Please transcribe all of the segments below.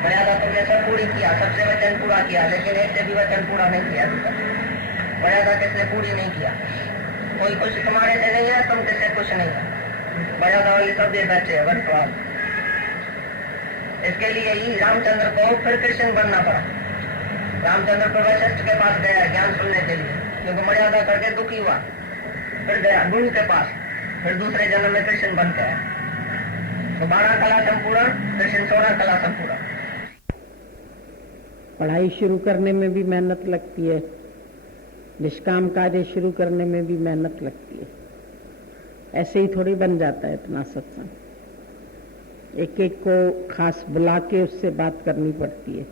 मर्यादा तुमने सब पूरी किया, सबसे वचन पूरा किया, लेकिन एक से भी वचन पूरा नहीं किया। मर्यादा किसने पूरी नहीं किया? कोई कुछ तुम्हारे से नहीं है, तुम किससे कुछ नहीं है। मर्यादा वाली सब ये बैठे है वर्तमान। इसके लिए ही रामचंद्र को फिर कृष्ण बनना पड़ा। रामचंद्र पर वशिष्ठ के पास गया ज्ञान सुनने के लिए, क्योंकि मर्यादा करके दुखी हुआ। फिर गया गुरु के पास, फिर दूसरे जन्म में कृष्ण बन गया। तो 12 कला संपूर्ण, कृष्ण 16 कला संपूर्ण। पढ़ाई शुरू करने में भी मेहनत लगती है, निष्काम कार्य शुरू करने में भी मेहनत लगती है। ऐसे ही थोड़ी बन जाता है इतना सत्संग। एक एक को खास बुला के उससे बात करनी पड़ती है,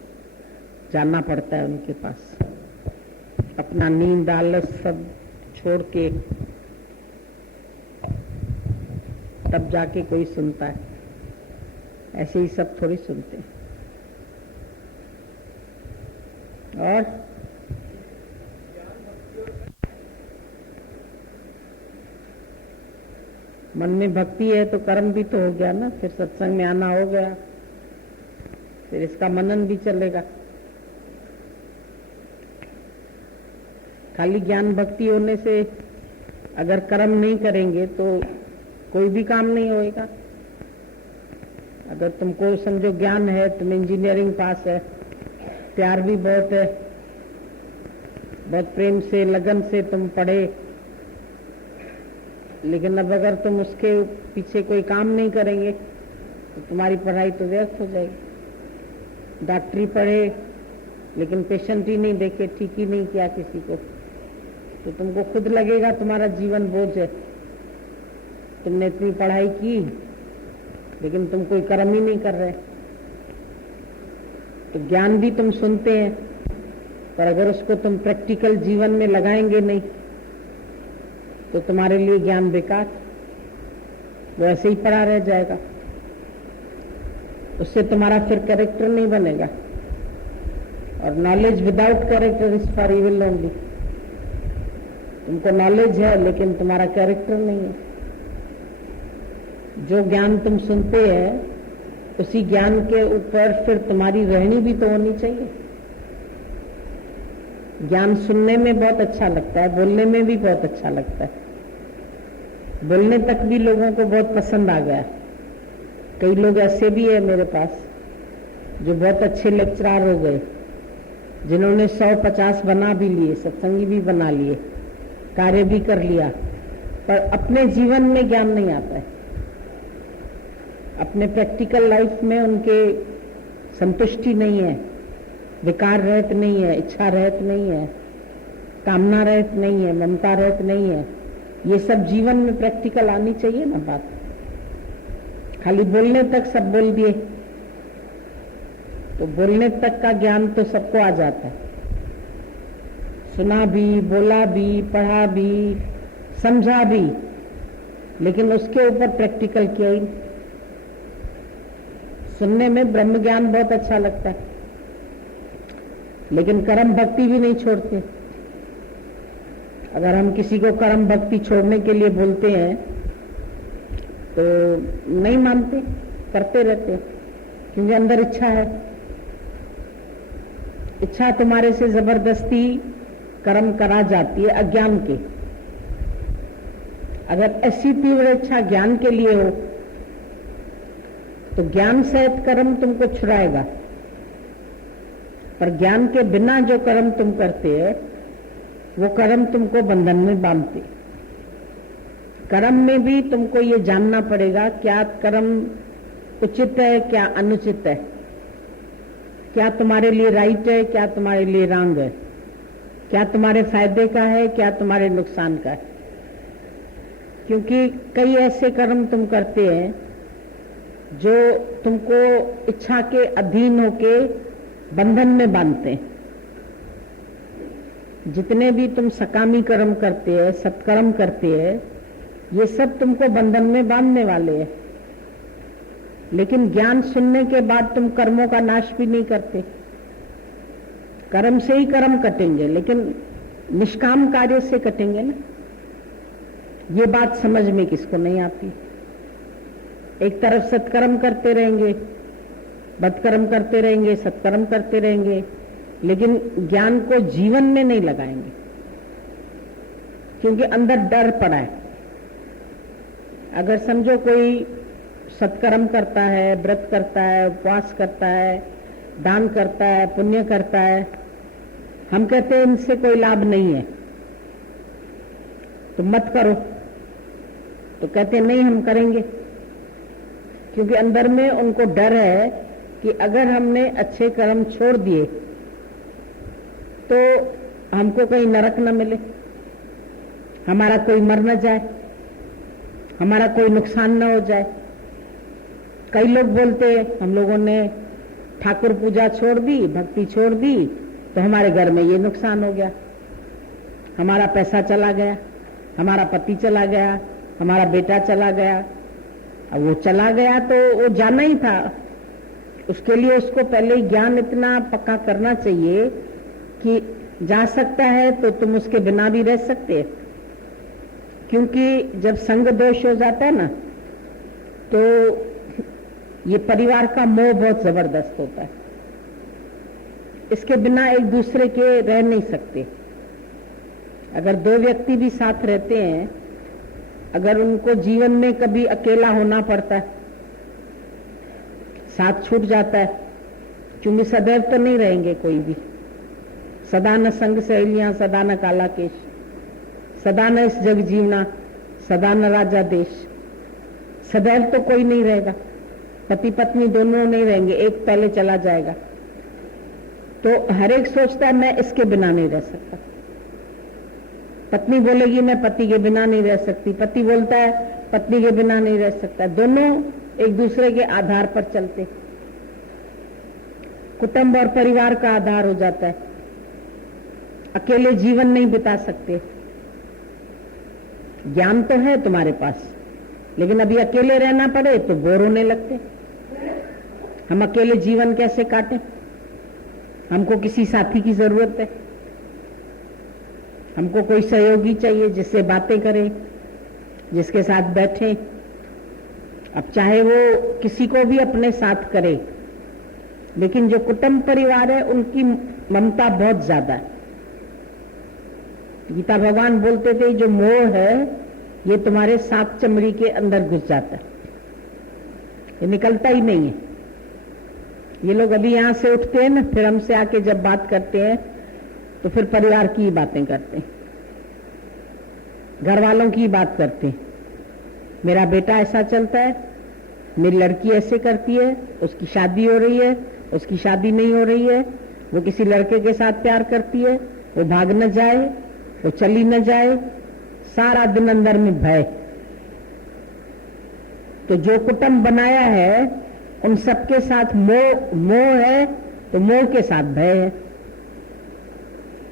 जाना पड़ता है उनके पास, अपना नींद आलस सब छोड़ के तब जाके कोई सुनता है। ऐसे ही सब थोड़ी सुनते हैं। और मन में भक्ति है तो कर्म भी तो हो गया ना, फिर सत्संग में आना हो गया, फिर इसका मनन भी चलेगा। खाली ज्ञान भक्ति होने से अगर कर्म नहीं करेंगे तो कोई भी काम नहीं होएगा। अगर तुमको समझो ज्ञान है, तुम इंजीनियरिंग पास है, प्यार भी बहुत है, बहुत प्रेम से लगन से तुम पढ़े, लेकिन अब अगर तुम उसके पीछे कोई काम नहीं करेंगे तो तुम्हारी पढ़ाई तो व्यर्थ हो जाएगी। डॉक्टरी पढ़े लेकिन पेशेंट ही नहीं देखे, ठीक ही नहीं किया किसी को, तो तुमको खुद लगेगा तुम्हारा जीवन बोझ है। तुमने इतनी पढ़ाई की लेकिन तुम कोई कर्म ही नहीं कर रहे। तो ज्ञान भी तुम सुनते हैं, पर अगर उसको तुम प्रैक्टिकल जीवन में लगाएंगे नहीं तो तुम्हारे लिए ज्ञान बेकार, वो ऐसे ही पड़ा रह जाएगा। उससे तुम्हारा फिर कैरेक्टर नहीं बनेगा। और knowledge without character is for evil only. तुमको नॉलेज है लेकिन तुम्हारा कैरेक्टर नहीं है। जो ज्ञान तुम सुनते हैं उसी ज्ञान के ऊपर फिर तुम्हारी रहनी भी तो होनी चाहिए। ज्ञान सुनने में बहुत अच्छा लगता है, बोलने में भी बहुत अच्छा लगता है। बोलने तक भी लोगों को बहुत पसंद आ गया। कई लोग ऐसे भी है मेरे पास जो बहुत अच्छे लेक्चरार हो गए, जिन्होंने 100-50 बना भी लिए, सत्संगी भी बना लिए, कार्य भी कर लिया, पर अपने जीवन में ज्ञान नहीं आता है। अपने प्रैक्टिकल लाइफ में उनके संतुष्टि नहीं है, विकार रहत नहीं है, इच्छा रहत नहीं है, कामना रहत नहीं है, ममता रहत नहीं है। ये सब जीवन में प्रैक्टिकल आनी चाहिए ना बात। खाली बोलने तक सब बोल दिए तो बोलने तक का ज्ञान तो सबको आ जाता है, सुना भी, बोला भी, पढ़ा भी, समझा भी, लेकिन उसके ऊपर प्रैक्टिकल किया ही। सुनने में ब्रह्म ज्ञान बहुत अच्छा लगता है, लेकिन कर्म भक्ति भी नहीं छोड़ते। अगर हम किसी को कर्म भक्ति छोड़ने के लिए बोलते हैं तो नहीं मानते, करते रहते, क्योंकि अंदर इच्छा है। इच्छा तुम्हारे से जबरदस्ती कर्म करा जाती है अज्ञान के। अगर ऐसी तीव्र इच्छा ज्ञान के लिए हो तो ज्ञान सहित कर्म तुमको छुड़ाएगा, पर ज्ञान के बिना जो कर्म तुम करते हैं वो कर्म तुमको बंधन में बांधते। कर्म में भी तुमको ये जानना पड़ेगा क्या कर्म उचित है, क्या अनुचित है, क्या तुम्हारे लिए राइट है, क्या तुम्हारे लिए रॉन्ग है, क्या तुम्हारे फायदे का है, क्या तुम्हारे नुकसान का है। क्योंकि कई ऐसे कर्म तुम करते हैं जो तुमको इच्छा के अधीन होके बंधन में बांधते हैं। जितने भी तुम सकामी कर्म करते हैं, सत्कर्म करते हैं, ये सब तुमको बंधन में बांधने वाले हैं। लेकिन ज्ञान सुनने के बाद तुम कर्मों का नाश भी नहीं करते। कर्म से ही कर्म कटेंगे, लेकिन निष्काम कार्य से कटेंगे ना। ये बात समझ में किसको नहीं आती। एक तरफ सत्कर्म करते रहेंगे, बदकर्म करते रहेंगे, सत्कर्म करते रहेंगे, लेकिन ज्ञान को जीवन में नहीं लगाएंगे, क्योंकि अंदर डर पड़ा है। अगर समझो कोई सत्कर्म करता है, व्रत करता है, उपवास करता है, दान करता है, पुण्य करता है, हम कहते हैं इनसे कोई लाभ नहीं है तो मत करो, तो कहते हैं नहीं हम करेंगे, क्योंकि अंदर में उनको डर है कि अगर हमने अच्छे कर्म छोड़ दिए तो हमको कहीं नरक न मिले, हमारा कोई मर न जाए, हमारा कोई नुकसान न हो जाए। कई लोग बोलते हैं हम लोगों ने ठाकुर पूजा छोड़ दी, भक्ति छोड़ दी, तो हमारे घर में ये नुकसान हो गया, हमारा पैसा चला गया, हमारा पति चला गया, हमारा बेटा चला गया। अब वो चला गया तो वो जाना ही था, उसके लिए उसको पहले ज्ञान इतना पक्का करना चाहिए कि जा सकता है तो तुम उसके बिना भी रह सकते, क्योंकि जब संग दोष हो जाता है ना तो ये परिवार का मोह बहुत जबरदस्त होता है, इसके बिना एक दूसरे के रह नहीं सकते। अगर दो व्यक्ति भी साथ रहते हैं, अगर उनको जीवन में कभी अकेला होना पड़ता है, साथ छूट जाता है, क्योंकि सदैव तो नहीं रहेंगे कोई भी, सदा न संग सहेलियां, सदा न काला केश, सदा न इस जग जीवना, सदा न राजा देश, सदैव तो कोई नहीं रहेगा, पति पत्नी दोनों नहीं रहेंगे, एक पहले चला जाएगा। तो हर एक सोचता है मैं इसके बिना नहीं रह सकता, पत्नी बोलेगी मैं पति के बिना नहीं रह सकती, पति बोलता है पत्नी के बिना नहीं रह सकता, दोनों एक दूसरे के आधार पर चलते, कुटुंब और परिवार का आधार हो जाता है, अकेले जीवन नहीं बिता सकते। ज्ञान तो है तुम्हारे पास, लेकिन अभी अकेले रहना पड़े तो बोर होने लगते। हम अकेले जीवन कैसे काटें? हमको किसी साथी की जरूरत है, हमको कोई सहयोगी चाहिए जिससे बातें करें, जिसके साथ बैठें। अब चाहे वो किसी को भी अपने साथ करे, लेकिन जो कुटुंब परिवार है उनकी ममता बहुत ज्यादा है। गीता भगवान बोलते थे जो मोह है ये तुम्हारे सांप चमड़ी के अंदर घुस जाता है, ये निकलता ही नहीं है। ये लोग अभी यहां से उठते हैं ना, फिर हमसे आके जब बात करते हैं तो फिर परिवार की ही बातें करते हैं, घर वालों की बात करते हैं। मेरा बेटा ऐसा चलता है, मेरी लड़की ऐसे करती है, उसकी शादी हो रही है, उसकी शादी नहीं हो रही है, वो किसी लड़के के साथ प्यार करती है, वो भाग न जाए, वो चली न जाए, सारा दिन अंदर में भय। तो जो कुटुंब बनाया है उन सबके साथ मोह है, तो मोह के साथ भय है।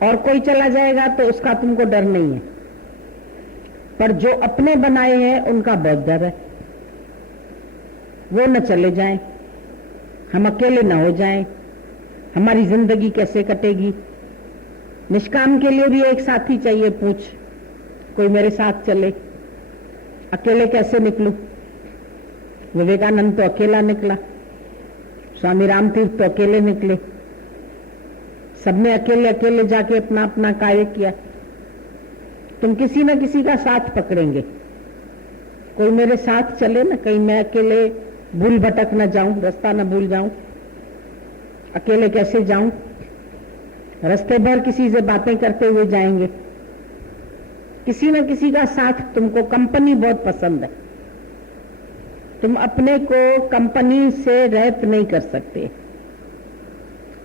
और कोई चला जाएगा तो उसका तुमको डर नहीं है, पर जो अपने बनाए हैं उनका बहुत डर है, वो न चले जाएं, हम अकेले न हो जाएं, हमारी जिंदगी कैसे कटेगी। निष्काम के लिए भी एक साथी चाहिए, पूछ कोई मेरे साथ चले, अकेले कैसे निकलूं। विवेकानंद तो अकेला निकला, स्वामी रामतीर्थ तो अकेले निकले, सबने अकेले अकेले जाके अपना अपना कार्य किया। तुम किसी न किसी का साथ पकड़ेंगे, कोई मेरे साथ चले ना, कहीं मैं अकेले भूल भटक न जाऊं, रास्ता न भूल जाऊं। अकेले कैसे जाऊं? रास्ते भर किसी से बातें करते हुए जाएंगे। किसी न किसी का साथ, तुमको कंपनी बहुत पसंद है, तुम अपने को कंपनी से रहित नहीं कर सकते।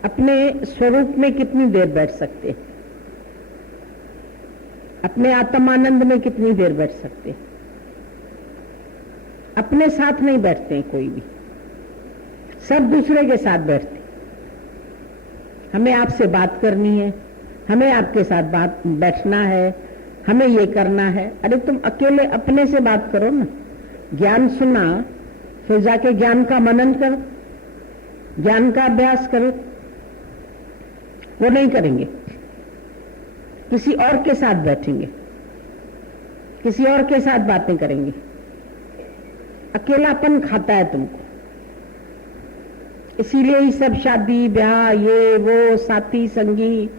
अपने स्वरूप में कितनी देर बैठ सकते, अपने आत्मानंद में कितनी देर बैठ सकते। अपने साथ नहीं बैठते हैं कोई भी, सब दूसरे के साथ बैठते। हमें आपसे बात करनी है, हमें आपके साथ बैठना है, हमें ये करना है। अरे तुम अकेले अपने से बात करो ना, ज्ञान सुना, फिर जाके ज्ञान का मनन करो, ज्ञान का अभ्यास करो। वो नहीं करेंगे, किसी और के साथ बैठेंगे, किसी और के साथ बातें करेंगे। अकेलापन खाता है तुमको, इसीलिए ही सब शादी ब्याह ये वो साथी संगी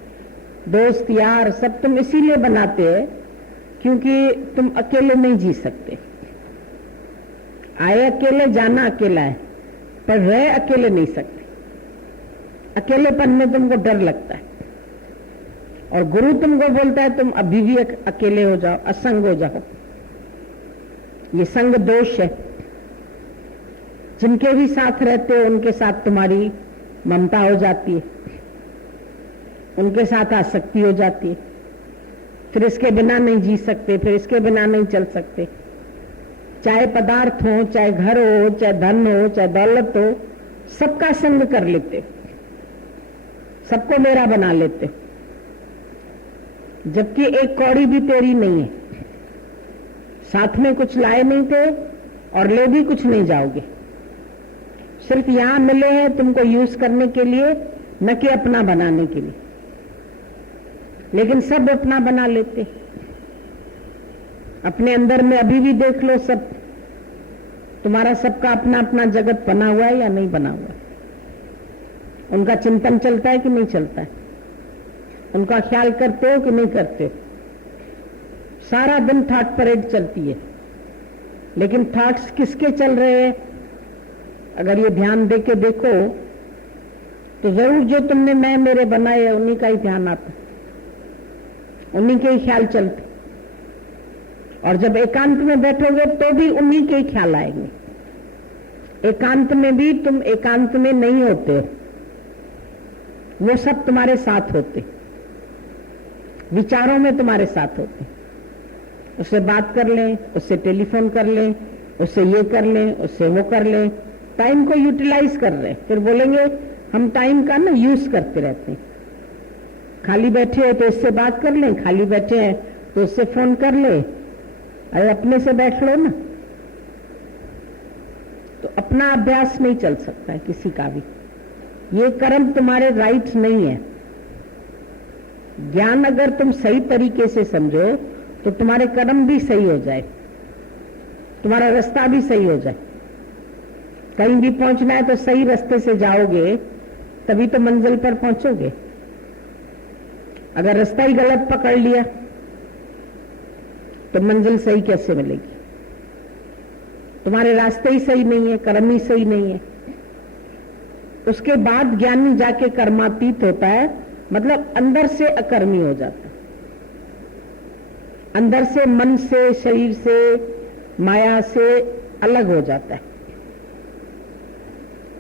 दोस्त यार सब तुम इसीलिए बनाते हैं क्योंकि तुम अकेले नहीं जी सकते। आए अकेले जाना अकेला है, पर रह अकेले नहीं सकते। अकेलेपन में तुमको डर लगता है और गुरु तुमको बोलता है तुम अभी भी अकेले हो जाओ, असंग हो जाओ। ये संग दोष है। जिनके भी साथ रहते हो उनके साथ तुम्हारी ममता हो जाती है, उनके साथ आसक्ति हो जाती है। फिर इसके बिना नहीं जी सकते, फिर इसके बिना नहीं चल सकते। चाहे पदार्थ हो, चाहे घर हो, चाहे धन हो, चाहे दौलत हो, सबका संग कर लेते हो, सबको मेरा बना लेते हो, जबकि एक कौड़ी भी तेरी नहीं है। साथ में कुछ लाए नहीं थे और ले भी कुछ नहीं जाओगे। सिर्फ यहां मिले हैं तुमको यूज करने के लिए, न कि अपना बनाने के लिए। लेकिन सब अपना बना लेते। अपने अंदर में अभी भी देख लो, सब तुम्हारा सबका अपना अपना जगत बना हुआ है या नहीं बना हुआ है। उनका चिंतन चलता है कि नहीं चलता है, उनका ख्याल करते हो कि नहीं करते हो। सारा दिन थॉट परेड चलती है, लेकिन थॉट्स किसके चल रहे हैं? अगर ये ध्यान दे के देखो तो जरूर जो तुमने मैं मेरे बनाए है उन्हीं का ही ध्यान आता, उन्हीं के ही ख्याल चलते। और जब एकांत में बैठोगे तो भी उन्हीं के ही ख्याल आएंगे। एकांत में भी तुम एकांत में नहीं होते, वो सब तुम्हारे साथ होते, विचारों में तुम्हारे साथ होते। उससे बात कर लें, उससे टेलीफोन कर लें, उससे ये कर लें, उससे वो कर लें, टाइम को यूटिलाइज कर रहे हैं। फिर बोलेंगे हम टाइम का ना यूज करते रहते हैं। खाली बैठे हैं तो इससे बात कर लें, खाली बैठे हैं तो उससे फोन कर ले। अरे अपने से बैठ लो ना। तो अपना अभ्यास नहीं चल सकता है किसी का भी। ये कर्म तुम्हारे राइट नहीं है। ज्ञान अगर तुम सही तरीके से समझो तो तुम्हारे कर्म भी सही हो जाए, तुम्हारा रास्ता भी सही हो जाए। कहीं भी पहुंचना है तो सही रास्ते से जाओगे, तभी तो मंजिल पर पहुंचोगे। अगर रास्ता ही गलत पकड़ लिया तो मंजिल सही कैसे मिलेगी? तुम्हारे रास्ते ही सही नहीं है, कर्म ही सही नहीं है। उसके बाद ज्ञानी जाके कर्मातीत होता है, मतलब अंदर से अकर्मी हो जाता है। अंदर से, मन से, शरीर से, माया से अलग हो जाता है।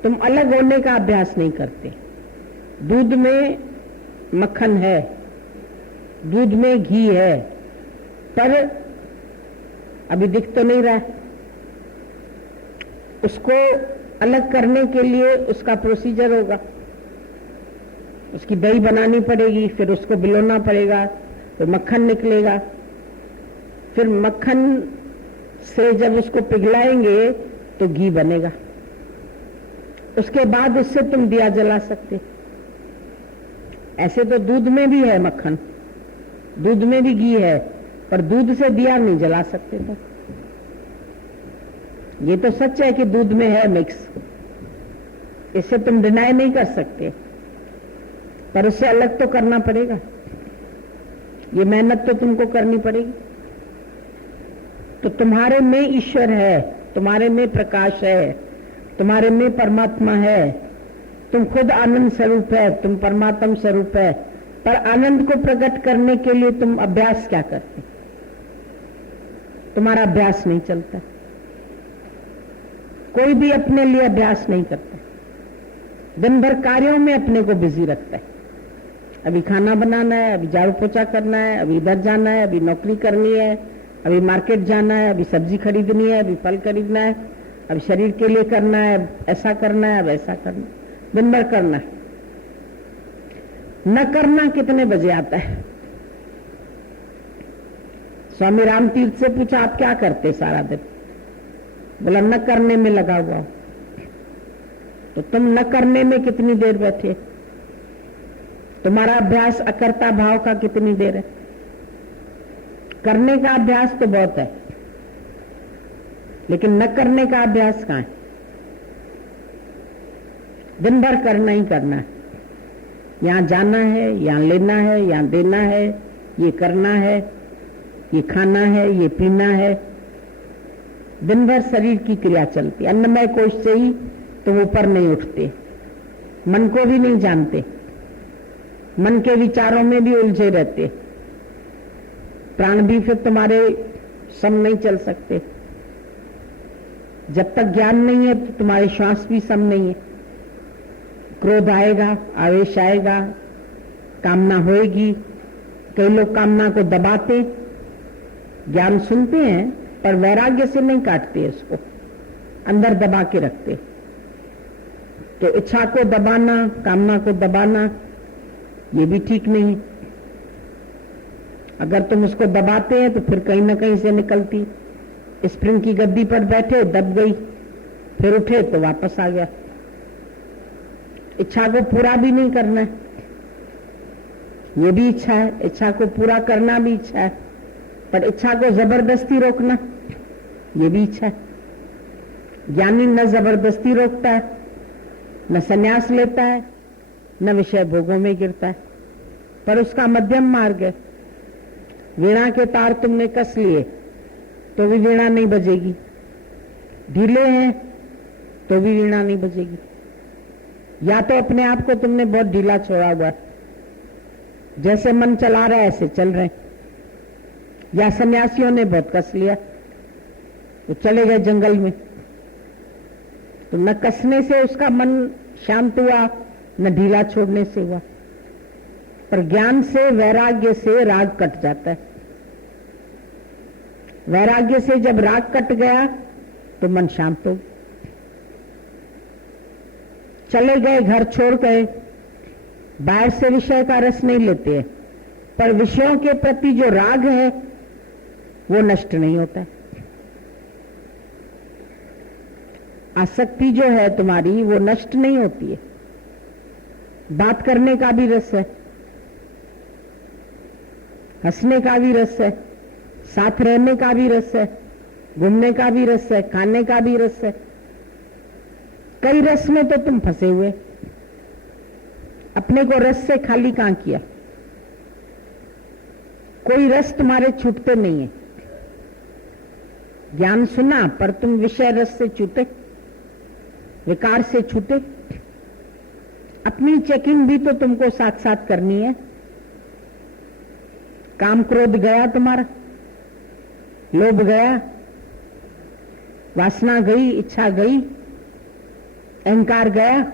तुम अलग होने का अभ्यास नहीं करते। दूध में मक्खन है, दूध में घी है, पर अभी दिख तो नहीं रहा है। उसको अलग करने के लिए उसका प्रोसीजर होगा। उसकी दही बनानी पड़ेगी, फिर उसको भिगोना पड़ेगा, फिर मक्खन निकलेगा। फिर मक्खन से जब उसको पिघलाएंगे तो घी बनेगा। उसके बाद उससे तुम दिया जला सकते। ऐसे तो दूध में भी है मक्खन, दूध में भी घी है, पर दूध से दिया नहीं जला सकते। तो ये तो सच है कि दूध में है मिक्स, इससे तुम डिनाई नहीं कर सकते, पर उससे अलग तो करना पड़ेगा। ये मेहनत तो तुमको करनी पड़ेगी। तो तुम्हारे में ईश्वर है, तुम्हारे में प्रकाश है, तुम्हारे में परमात्मा है। तुम खुद आनंद स्वरूप है, तुम परमात्मा स्वरूप है। पर आनंद को प्रकट करने के लिए तुम अभ्यास क्या करते? तुम्हारा अभ्यास नहीं चलता। कोई भी अपने लिए अभ्यास नहीं करता। दिन भर कार्यों में अपने को बिजी रखता है। अभी खाना बनाना है, अभी झाड़ू पोछा करना है, अभी इधर जाना है, अभी नौकरी करनी है, अभी मार्केट जाना है, अभी सब्जी खरीदनी है, अभी फल खरीदना है, अभी शरीर के लिए करना है, ऐसा करना है, वैसा करना है, दिन भर करना है। न करना कितने बजे आता है? स्वामी राम तीर्थ से पूछा आप क्या करते सारा दिन? बोला न करने में लगा हुआ हूं। तो तुम न करने में कितनी देर बैठे? तुम्हारा अभ्यास अकर्ता भाव का कितनी देर है? करने का अभ्यास तो बहुत है, लेकिन न करने का अभ्यास कहां है? दिन भर करना ही करना है, यहां जाना है, यहां लेना है, यहां देना है, ये करना है, ये खाना है, ये पीना है। दिन भर शरीर की क्रिया चलती। अन्नमय कोश से ही तुम ऊपर नहीं उठते, मन को भी नहीं जानते, मन के विचारों में भी उलझे रहते, प्राण भी फिर तुम्हारे सम नहीं चल सकते। जब तक ज्ञान नहीं है तो तुम्हारे श्वास भी सम नहीं है। क्रोध आएगा, आवेश आएगा, कामना होएगी। कई लोग कामना को दबाते, ज्ञान सुनते हैं पर वैराग्य से नहीं काटते, इसको अंदर दबा के रखते। तो इच्छा को दबाना, कामना को दबाना, ये भी ठीक नहीं। अगर तुम उसको दबाते हैं तो फिर कहीं ना कहीं से निकलती। स्प्रिंग की गद्दी पर बैठे, दब गई, फिर उठे तो वापस आ गया। इच्छा को पूरा भी नहीं करना है, ये भी इच्छा है, इच्छा को पूरा करना भी इच्छा है, पर इच्छा को जबरदस्ती रोकना ये भी इच्छा है। ज्ञानी न जबरदस्ती रोकता है, न संन्यास लेता है, न विषय भोगों में गिरता है, पर उसका मध्यम मार्ग है। वीणा के तार तुमने कस लिए तो भी वीणा नहीं बजेगी, ढीले हैं तो भी वीणा नहीं बजेगी। या तो अपने आप को तुमने बहुत ढीला छोड़ा हुआ है, जैसे मन चला रहा है ऐसे चल रहे हैं, या सन्यासियों ने बहुत कस लिया तो चले गए जंगल में। तो न कसने से उसका मन शांत हुआ, न ढीला छोड़ने से हुआ। पर ज्ञान से, वैराग्य से राग कट जाता है। वैराग्य से जब राग कट गया तो मन शांत हो। चले गए, घर छोड़ गए, बाहर से विषय का रस नहीं लेते हैं, पर विषयों के प्रति जो राग है वो नष्ट नहीं होता है। आसक्ति जो है तुम्हारी वो नष्ट नहीं होती है। बात करने का भी रस है, हंसने का भी रस है, साथ रहने का भी रस है, घूमने का भी रस है, खाने का भी रस है। कई रस में तो तुम फंसे हुए, अपने को रस से खाली कहां किया। कोई रस तुम्हारे छूटते नहीं है। ज्ञान सुना पर तुम विषय रस से छूटे, विकार से छूटे। अपनी चेकिंग भी तो तुमको साथ साथ करनी है। काम क्रोध गया तुम्हारा, लोभ गया, वासना गई, इच्छा गई, अहंकार गया,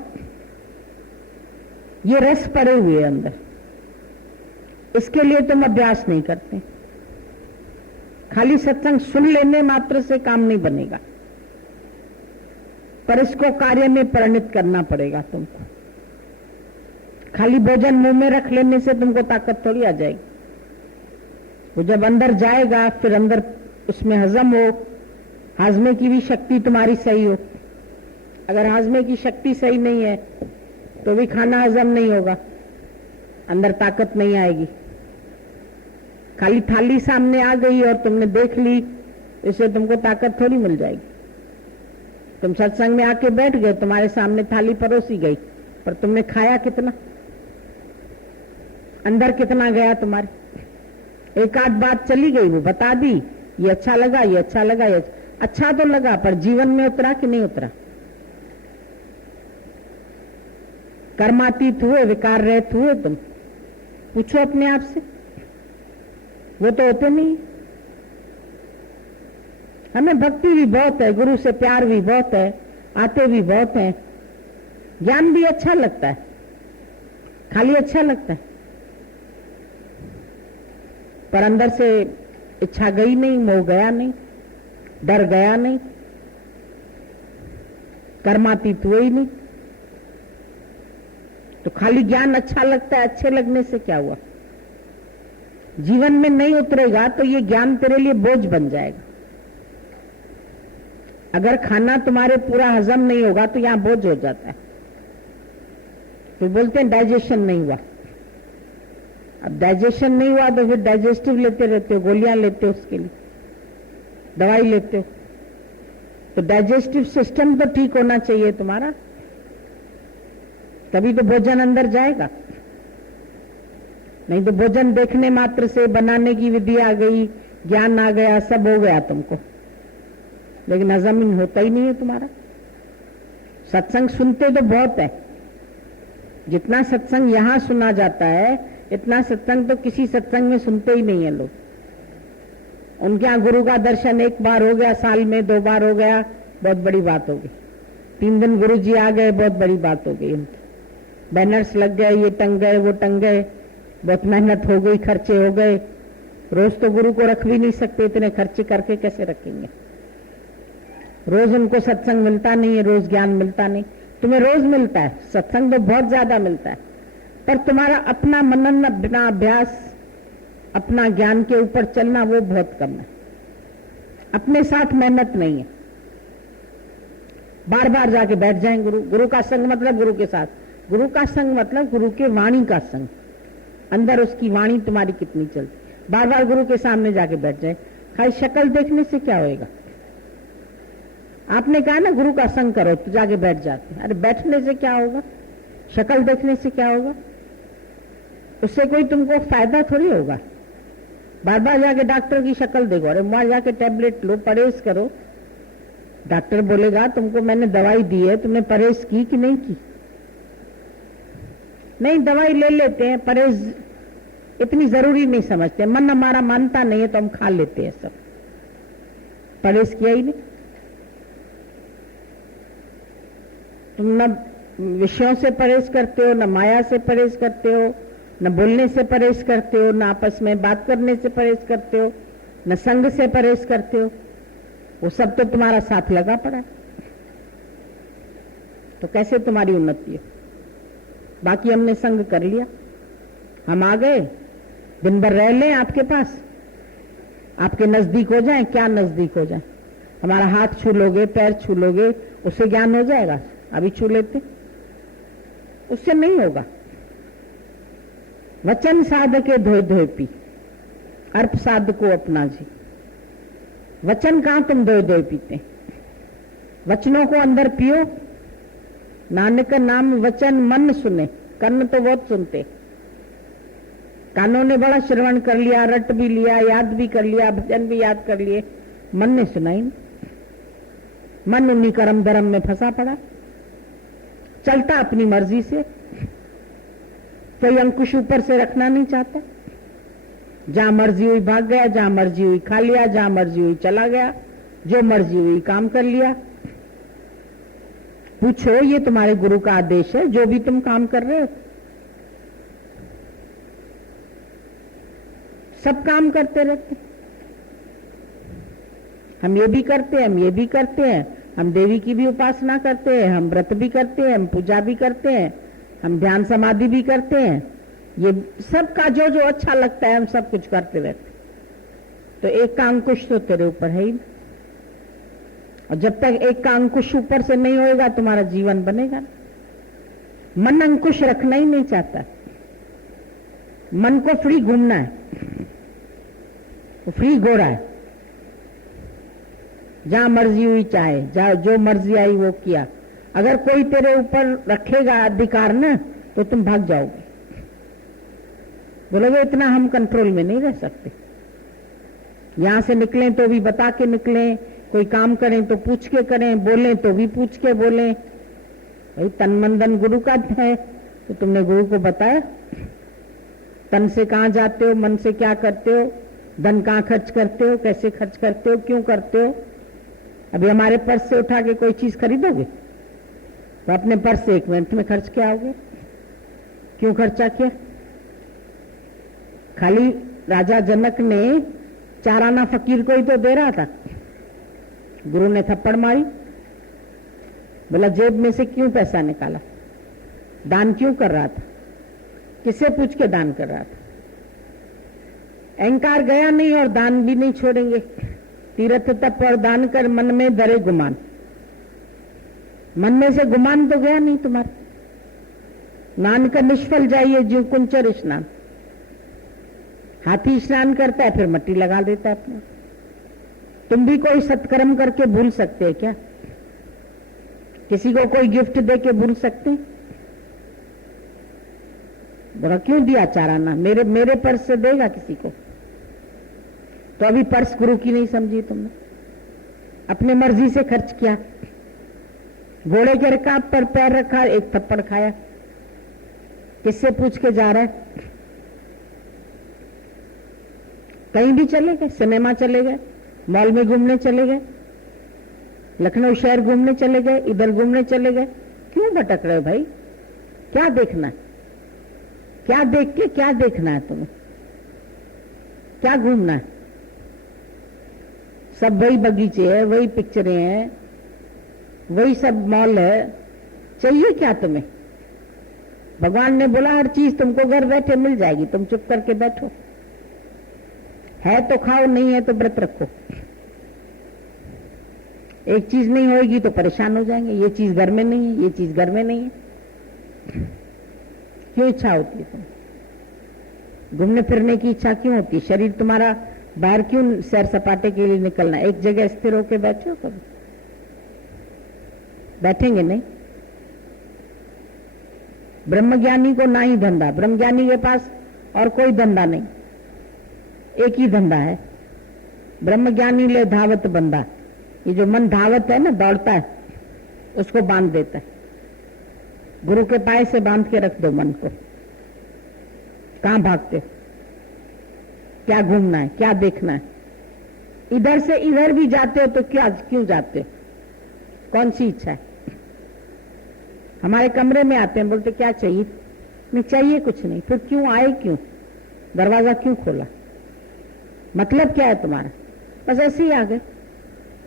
ये रस पड़े हुए अंदर। इसके लिए तुम अभ्यास नहीं करते। खाली सत्संग सुन लेने मात्र से काम नहीं बनेगा, पर इसको कार्य में परिणित करना पड़ेगा तुमको। खाली भोजन मुंह में रख लेने से तुमको ताकत थोड़ी आ जाएगी। वो जब अंदर जाएगा फिर अंदर उसमें हजम हो, हाजमे की भी शक्ति तुम्हारी सही हो। अगर हाजमे की शक्ति सही नहीं है तो भी खाना हजम नहीं होगा, अंदर ताकत नहीं आएगी। खाली थाली सामने आ गई और तुमने देख ली, इससे तुमको ताकत थोड़ी मिल जाएगी। तुम सत्संग में आके बैठ गए, तुम्हारे सामने थाली परोसी गई, पर तुमने खाया कितना, अंदर कितना गया तुम्हारे। एक आध बात चली गई, वो बता दी, ये अच्छा लगा, ये अच्छा लगा, ये अच्छा तो लगा, पर जीवन में उतरा कि नहीं उतरा। कर्मातीत हुए, विकार रहित हुए तुम? पूछो अपने आप से। वो तो होते नहीं। हमें भक्ति भी बहुत है, गुरु से प्यार भी बहुत है, आते भी बहुत हैं, ज्ञान भी अच्छा लगता है, खाली अच्छा लगता है, पर अंदर से इच्छा गई नहीं, मोह गया नहीं, डर गया नहीं, कर्मातीत हुए ही नहीं। तो खाली ज्ञान अच्छा लगता है, अच्छे लगने से क्या हुआ? जीवन में नहीं उतरेगा तो ये ज्ञान तेरे लिए बोझ बन जाएगा। अगर खाना तुम्हारे पूरा हजम नहीं होगा तो यहां बोझ हो जाता है। फिर बोलते हैं डाइजेशन नहीं हुआ। अब डाइजेशन नहीं हुआ तो फिर डाइजेस्टिव लेते रहते हो, गोलियां लेते हो, उसके लिए दवाई लेते हो। तो डाइजेस्टिव सिस्टम तो ठीक होना चाहिए तुम्हारा। तभी तो भोजन अंदर जाएगा। नहीं तो भोजन देखने मात्र से बनाने की विधि आ गई, ज्ञान आ गया, सब हो गया तुमको, लेकिन हजम होता ही नहीं है तुम्हारा। सत्संग सुनते तो बहुत है, जितना सत्संग यहां सुना जाता है इतना सत्संग तो किसी सत्संग में सुनते ही नहीं है लोग। उनके यहाँ गुरु का दर्शन एक बार हो गया, साल में 2 बार हो गया, बहुत बड़ी बात हो गई। 3 दिन गुरु जी आ गए, बहुत बड़ी बात हो गई। उनकी बैनर्स लग गए, ये टंग गए, वो टंग गए, बहुत मेहनत हो गई, खर्चे हो गए। रोज तो गुरु को रख भी नहीं सकते, इतने खर्चे करके कैसे रखेंगे। रोज उनको सत्संग मिलता नहीं है, रोज ज्ञान मिलता नहीं। तुम्हें रोज मिलता है सत्संग, तो बहुत ज्यादा मिलता है, पर तुम्हारा अपना मनन, अपना अभ्यास, अपना ज्ञान के ऊपर चलना वो बहुत कम है। अपने साथ मेहनत नहीं है। बार बार जाके बैठ जाएं गुरु का संग मतलब गुरु के साथ, गुरु का संग मतलब गुरु के वाणी का संग, अंदर उसकी वाणी तुम्हारी कितनी चलती। बार बार गुरु के सामने जाके बैठ जाए, खाली शक्ल देखने से क्या होएगा। आपने कहा ना गुरु का संग करो, तो जाके बैठ जाते। अरे बैठने से क्या होगा, शक्ल देखने से क्या होगा, उससे कोई तुमको फायदा थोड़ी होगा। बार बार जाके डॉक्टर की शक्ल देखो, अरे वहां जाके टैबलेट लो, परहेज करो। डॉक्टर बोलेगा तुमको मैंने दवाई दी है, तुमने परहेज की कि नहीं की। नहीं, दवाई ले लेते हैं, परहेज इतनी जरूरी नहीं समझते। मन हमारा मानता नहीं है तो हम खा लेते हैं सब, परहेज किया ही नहीं। तुम न विषयों से परहेज करते हो, न माया से परहेज करते हो, न बोलने से परहेज करते हो, न आपस में बात करने से परहेज करते हो, न संग से परहेज करते हो। वो सब तो तुम्हारा साथ लगा पड़ा है, तो कैसे तुम्हारी उन्नति हो। बाकी हमने संग कर लिया, हम आ गए, दिन भर रह लें आपके पास, आपके नजदीक हो जाए। क्या नजदीक हो जाए, हमारा हाथ छू लोगे, पैर छू लोगे, उससे ज्ञान हो जाएगा। अभी छू लेते, उससे नहीं होगा। वचन साधके धोए धोए पी, अर्प साध को अपना जी। वचन कहां तुम धोए धोए पीते, वचनों को अंदर पियो। नानक नाम वचन मन सुने, कन्न तो बहुत सुनते, कानों ने बड़ा श्रवण कर लिया, रट भी लिया, याद भी कर लिया, भजन भी याद कर लिए, मन ने सुना ही नहीं। मन उन्हीं कर्म धर्म में फंसा पड़ा, चलता अपनी मर्जी से, कोई अंकुश ऊपर से रखना नहीं चाहता। जहां मर्जी हुई भाग गया, जहां मर्जी हुई खा लिया, जहां मर्जी हुई चला गया, जो मर्जी हुई काम कर लिया। पूछो, ये तुम्हारे गुरु का आदेश है जो भी तुम काम कर रहे हो? सब काम करते रहते, हम ये भी करते हैं, हम ये भी करते हैं, हम देवी की भी उपासना करते हैं, हम व्रत भी करते हैं, हम पूजा भी करते हैं, हम ध्यान समाधि भी करते हैं। ये सब का जो जो अच्छा लगता है हम सब कुछ करते रहते। तो एक का अंकुश तो तेरे ऊपर है ही, और जब तक एक का अंकुश ऊपर से नहीं होएगा तुम्हारा जीवन बनेगा। मन अंकुश रखना ही नहीं चाहता, मन को फ्री घूमना है, फ्री घोड़ा है, जहां मर्जी हुई चाहे, जहां जो मर्जी आई वो किया। अगर कोई तेरे ऊपर रखेगा अधिकार ना, तो तुम भाग जाओगे, बोलोगे इतना हम कंट्रोल में नहीं रह सकते। यहां से निकलें तो भी बता के निकलें, कोई काम करें तो पूछ के करें, बोलें तो भी पूछ के बोलें। भाई तन मन धन गुरु का है, तो तुमने गुरु को बताया तन से कहां जाते हो, मन से क्या करते हो, धन कहां खर्च करते हो, कैसे खर्च करते हो, क्यों करते हो। अभी हमारे पर्स से उठा के कोई चीज खरीदोगे तो अपने पर्स से 1 मिनट में खर्च के आओगे। क्यों खर्चा किया? खाली राजा जनक ने 4 आना फकीर को ही तो दे रहा था, गुरु ने थप्पड़ मारी, बोला जेब में से क्यों पैसा निकाला, दान क्यों कर रहा था, किससे पूछ के दान कर रहा था। अहंकार गया नहीं और दान भी नहीं छोड़ेंगे। तीर्थ तप और दान कर मन में डरे गुमान, मन में से गुमान तो गया नहीं तुम्हारा। नानक निष्फल जाइए जो कुंचर स्नान, हाथी स्नान करता है फिर मट्टी लगा देता है अपना। तुम भी कोई सत्कर्म करके भूल सकते हैं क्या? किसी को कोई गिफ्ट दे के भूल सकते हैं? बोला क्यों दिया 4 आना, मेरे पर्स से देगा किसी को? तो अभी पर्स गुरु की नहीं समझी तुमने, अपने मर्जी से खर्च किया, घोड़े के रकाब पर पैर रखा, एक थप्पड़ खाया। किससे पूछ के जा रहा है? कहीं भी चले गए, सिनेमा चले गए, मॉल में घूमने चले गए, लखनऊ शहर घूमने चले गए, इधर घूमने चले गए। क्यों भटक रहे हो भाई? क्या देखना है? क्या देख के क्या देखना है तुम्हें? क्या घूमना है? सब वही बगीचे है, वही पिक्चरें हैं, वही सब मॉल है, चाहिए क्या तुम्हें? भगवान ने बोला हर चीज तुमको घर बैठे मिल जाएगी, तुम चुप करके बैठो, है तो खाओ, नहीं है तो व्रत रखो। एक चीज नहीं होगी तो परेशान हो जाएंगे, ये चीज घर में नहीं है, ये चीज घर में नहीं है। क्यों इच्छा होती है तुम्हें? घूमने फिरने की इच्छा क्यों होती है? शरीर तुम्हारा बाहर क्यों सैर सपाटे के लिए निकलना? एक जगह स्थिर होकर बैठो कभी? बैठेंगे नहीं। ब्रह्मज्ञानी को ना ही धंधा, ब्रह्मज्ञानी के पास और कोई धंधा नहीं, एक ही धंधा है, ब्रह्मज्ञानी ले धावत बंदा। ये जो मन धावत है ना, दौड़ता है, उसको बांध देता है। गुरु के पाए से बांध के रख दो मन को। कहां भागते हो? क्या घूमना है? क्या देखना है? इधर से इधर भी जाते हो तो क्या, क्यों जाते हो? कौन सी इच्छा है? हमारे कमरे में आते हैं, बोलते क्या चाहिए? नहीं चाहिए कुछ नहीं। फिर क्यों आए? क्यों दरवाजा क्यों खोला? मतलब क्या है तुम्हारा? बस ऐसे ही आ गए।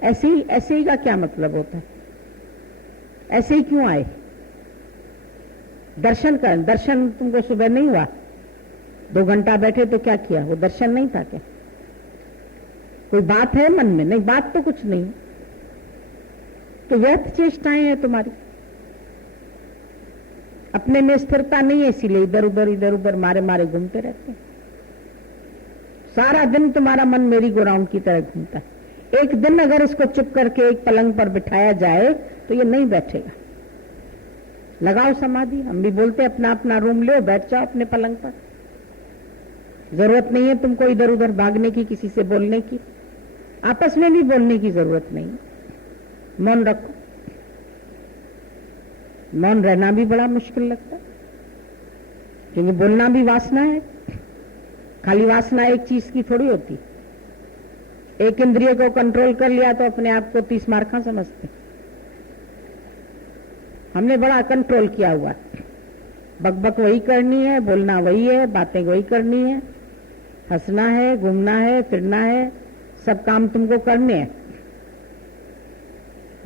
ऐसे ही का क्या मतलब होता है? ऐसे ही क्यों आए? दर्शन तुमको सुबह नहीं हुआ? 2 घंटा बैठे तो क्या किया? वो दर्शन नहीं था क्या? कोई बात है मन में? नहीं, बात तो कुछ नहीं, तो व्यर्थ चेष्टाएं हैं तुम्हारी। अपने में स्थिरता नहीं है, इसीलिए इधर उधर मारे मारे घूमते रहते हैं। सारा दिन तुम्हारा मन मेरी गोराउंड की तरह घूमता है। एक दिन अगर इसको चुप करके एक पलंग पर बिठाया जाए तो ये नहीं बैठेगा। लगाओ समाधि। हम भी बोलते अपना अपना रूम लो, बैठ जाओ अपने पलंग पर। जरूरत नहीं है तुमको इधर उधर भागने की, किसी से बोलने की, आपस में भी बोलने की जरूरत नहीं। मौन रखो। मौन रहना भी बड़ा मुश्किल लगता है, क्योंकि बोलना भी वासना है। खाली वासना एक चीज की थोड़ी होती। एक इंद्रिय को कंट्रोल कर लिया तो अपने आप को 30 मार्का समझते। हमने बड़ा कंट्रोल किया हुआ। बकबक वही करनी है, बोलना वही है, बातें वही करनी है, हंसना है, घूमना है, फिरना है, सब काम तुमको करने हैं।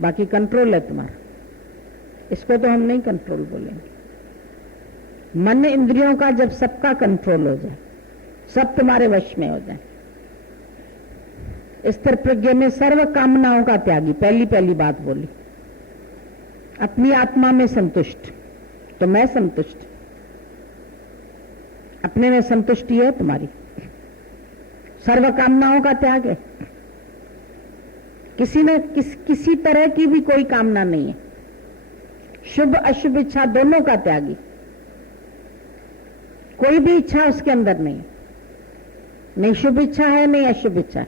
बाकी कंट्रोल है तुम्हारा। इसको तो हम नहीं कंट्रोल बोलेंगे। मन इंद्रियों का जब सबका कंट्रोल हो जाए, सब तुम्हारे वश में हो जाए। स्थिर प्रज्ञ में सर्व कामनाओं का त्यागी, पहली बात बोली। अपनी आत्मा में संतुष्ट, तो मैं संतुष्ट। अपने में संतुष्टि है तुम्हारी। सर्व कामनाओं का त्याग है। किसी तरह की भी कोई कामना नहीं है। शुभ अशुभ इच्छा दोनों का त्यागी। कोई भी इच्छा उसके अंदर नहीं है। नहीं शुभ इच्छा है, नहीं अशुभ इच्छा है।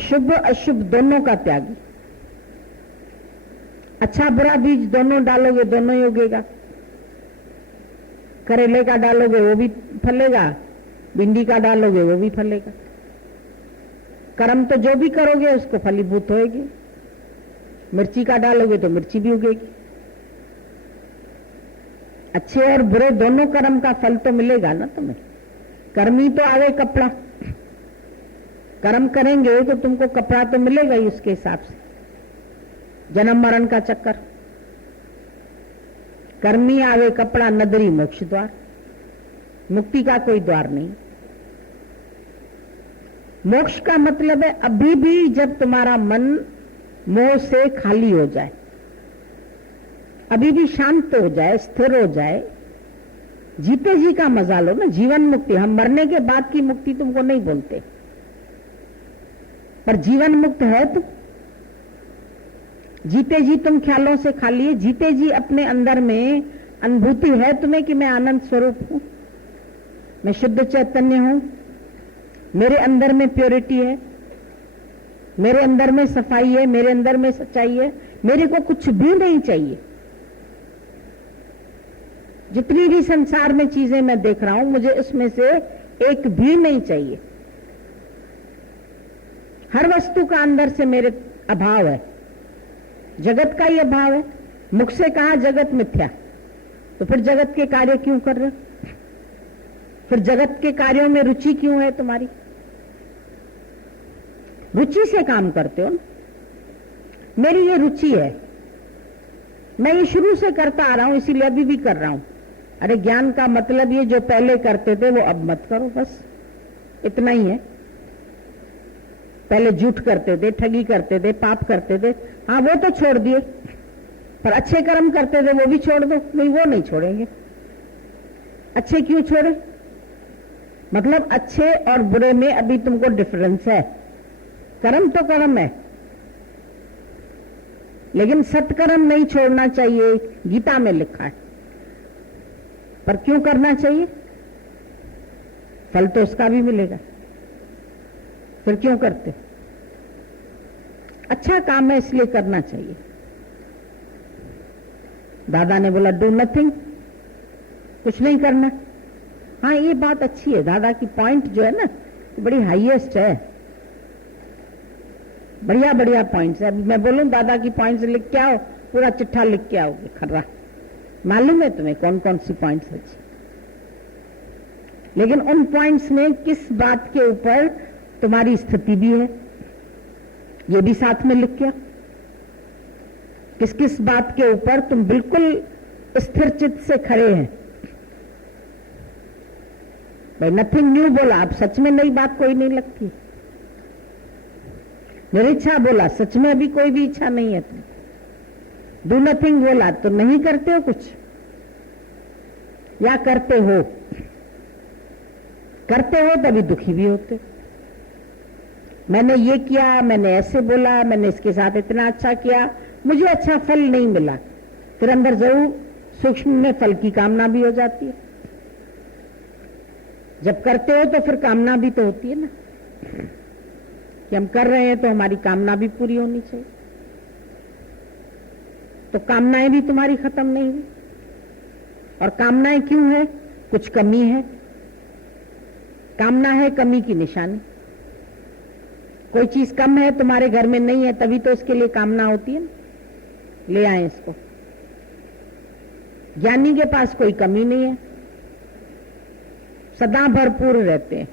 शुभ अशुभ दोनों का त्यागी। अच्छा बुरा बीज दोनों डालोगे, दोनों ही उगेगा। करेले का डालोगे वो भी फलेगा, भिंडी का डालोगे वो भी फलेगा। कर्म तो जो भी करोगे उसको फलीभूत होएगी। मिर्ची का डालोगे तो मिर्ची भी उगेगी। अच्छे और बुरे दोनों कर्म का फल तो मिलेगा ना तुम्हें। कर्मी तो आवे कपड़ा। कर्म करेंगे तो तुमको कपड़ा तो मिलेगा ही उसके हिसाब से। जन्म मरण का चक्कर। कर्मी आवे कपड़ा, नदरी मोक्ष द्वार। मुक्ति का कोई द्वार नहीं। मोक्ष का मतलब है अभी भी जब तुम्हारा मन मोह से खाली हो जाए, अभी भी शांत हो जाए, स्थिर हो जाए, जीते जी का मजा लो ना। जीवन मुक्ति, हम मरने के बाद की मुक्ति तुमको नहीं बोलते, पर जीवन मुक्त है तुम। जीते जी तुम ख्यालों से खाली है। जीते जी अपने अंदर में अनुभूति है तुम्हें कि मैं आनंद स्वरूप हूं, मैं शुद्ध चैतन्य हूं, मेरे अंदर में प्योरिटी है, मेरे अंदर में सफाई है, मेरे अंदर में सच्चाई है, मेरे को कुछ भी नहीं चाहिए। जितनी भी संसार में चीजें मैं देख रहा हूं, मुझे उसमें से एक भी नहीं चाहिए। हर वस्तु का अंदर से मेरे अभाव है, जगत का ही अभाव है। मुख से कहा जगत मिथ्या, तो फिर जगत के कार्य क्यों कर रहे हो? फिर जगत के कार्यों में रुचि क्यों है तुम्हारी? रुचि से काम करते हो ना। मेरी ये रुचि है, मैं ये शुरू से करता आ रहा हूं, इसीलिए अभी भी कर रहा हूं। अरे ज्ञान का मतलब ये जो पहले करते थे वो अब मत करो, बस इतना ही है। पहले झूठ करते थे, ठगी करते थे, पाप करते थे, हाँ वो तो छोड़ दिए, पर अच्छे कर्म करते थे वो भी छोड़ दो। नहीं, वो नहीं छोड़ेंगे। अच्छे क्यों छोड़े? मतलब अच्छे और बुरे में अभी तुमको डिफरेंस है। कर्म तो कर्म है, लेकिन सत्कर्म नहीं छोड़ना चाहिए, गीता में लिखा है। पर क्यों करना चाहिए? फल तो उसका भी मिलेगा, फिर क्यों करते? अच्छा काम है इसलिए करना चाहिए। दादा ने बोला डू नथिंग, कुछ नहीं करना। हाँ ये बात अच्छी है, दादा की पॉइंट जो है ना बड़ी हाईएस्ट है, बढ़िया बढ़िया पॉइंट्स है। अभी मैं बोलूं दादा की पॉइंट्स लिख के आओ, पूरा चिट्ठा लिख के आओगे खर्रा। मालूम है तुम्हें कौन कौन सी पॉइंट्स है, लेकिन उन पॉइंट्स में किस बात के ऊपर तुम्हारी स्थिति भी है ये भी साथ में लिख के आओ। किस किस बात के ऊपर तुम बिल्कुल स्थिर चित्त से खड़े हैं। भाई नथिंग न्यू बोला, अब सच में नई बात कोई नहीं लगती। निरीच्छा बोला, सच में अभी कोई भी इच्छा नहीं है तुम। डू नथिंग बोला, तो नहीं करते हो कुछ या करते हो? करते हो तभी दुखी भी होते। मैंने ये किया, मैंने ऐसे बोला, मैंने इसके साथ इतना अच्छा किया, मुझे अच्छा फल नहीं मिला, फिर अंदर जरूर सूक्ष्म में फल की कामना भी हो जाती है। जब करते हो तो फिर कामना भी तो होती है ना कि हम कर रहे हैं तो हमारी कामना भी पूरी होनी चाहिए। तो कामनाएं भी तुम्हारी खत्म नहीं हुई। और कामनाएं क्यों है? कुछ कमी है, कामना है कमी की निशानी। कोई चीज कम है, तुम्हारे घर में नहीं है, तभी तो उसके लिए कामना होती है ना, ले आए इसको। ज्ञानी के पास कोई कमी नहीं है, सदा भरपूर रहते हैं।